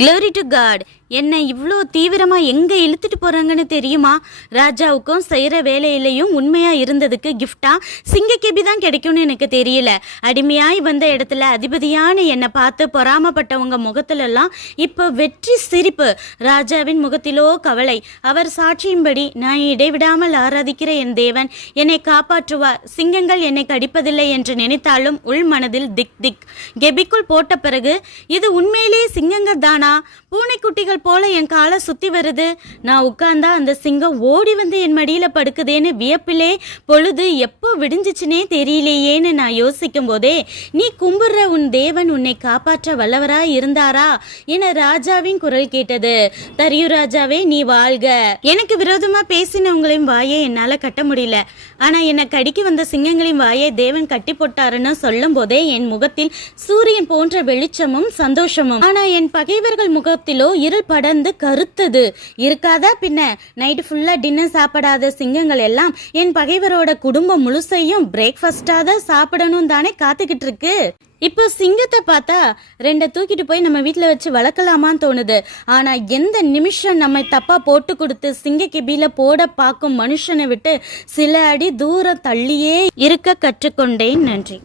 Glory to God. என்னை இவ்வளோ தீவிரமா எங்க இழுத்துட்டு போறாங்கன்னு தெரியுமா? ராஜாவுக்கும் செய்யற வேலையிலையும் உண்மையா இருந்ததுக்கு கிஃப்டா சிங்கக்கேபி தான் கிடைக்கும்னு எனக்கு தெரியல. அடிமையாய் வந்த இடத்துல அதிபதியான என்னை பார்த்து பொறாமப்பட்டவங்க முகத்திலெல்லாம் இப்போ வெற்றி சிரிப்பு. ராஜாவின் முகத்திலோ கவலை. அவர் சாட்சியும்படி நான் இடைவிடாமல் ஆராதிக்கிற என் தேவன் என்னை காப்பாற்றுவார். சிங்கங்கள் என்னை கடிப்பதில்லை என்று நினைத்தாலும் உள் மனதில் திக் திக். கெபிக்குள் போட்ட பிறகு இது உண்மையிலேயே சிங்கங்கள் தானா? பூனைக்குட்டிகள் போல என் காலை சுத்தி வருது. நான் உட்கார்ந்தா அந்த சிங்கம் ஓடி வந்து என் மடியில படுக்குதேன்னு வியப்பிலே பொழுது எப்போ விடிஞ்சிச்சுனே தெரியலையேன்னு நான் யோசிக்கும் போதே நீ கும்பிடுற உன் தேவன் உன்னை காப்பாற்ற வல்லவராய் இருந்தாரா என ராஜாவின் குரல் கேட்டது. தரியு ராஜாவே நீ வாழ்க. எனக்கு விரோதமா பேசினவங்களையும் வாயை என்னால கட்ட முடியல. ஆனா என்னை கடிக்க வந்த சிங்கங்களின் வாயை தேவன் கட்டி போட்டாருன்னு சொல்லும் போதே என் முகத்தில் சூரியன் போன்ற வெளிச்சமும் சந்தோஷமும். ஆனா என் பகைவர்கள் முகத்திலோ இருள் படர்ந்து கருத்தது. இருக்காதா பின்ன? நைட்டு ஃபுல்லா டின்னர் சாப்பிடாத சிங்கங்கள் எல்லாம் என் பகைவரோட குடும்பம் முழுசையும் பிரேக்ஃபாஸ்டா தான் சாப்பிடணும் தானே காத்துக்கிட்டு இருக்கு. இப்போ சிங்கத்தை பார்த்தா ரெண்டை தூக்கிட்டு போய் நம்ம வீட்டில் வச்சு வளர்க்கலாமான்னு தோணுது. ஆனா எந்த நிமிஷம் நம்ம தப்பா போட்டு கொடுத்து சிங்க கெபியில போட பார்க்கும் மனுஷனை விட்டு சில அடி தூரம் தள்ளியே இருக்க கற்றுக்கொண்டேன். நன்றி.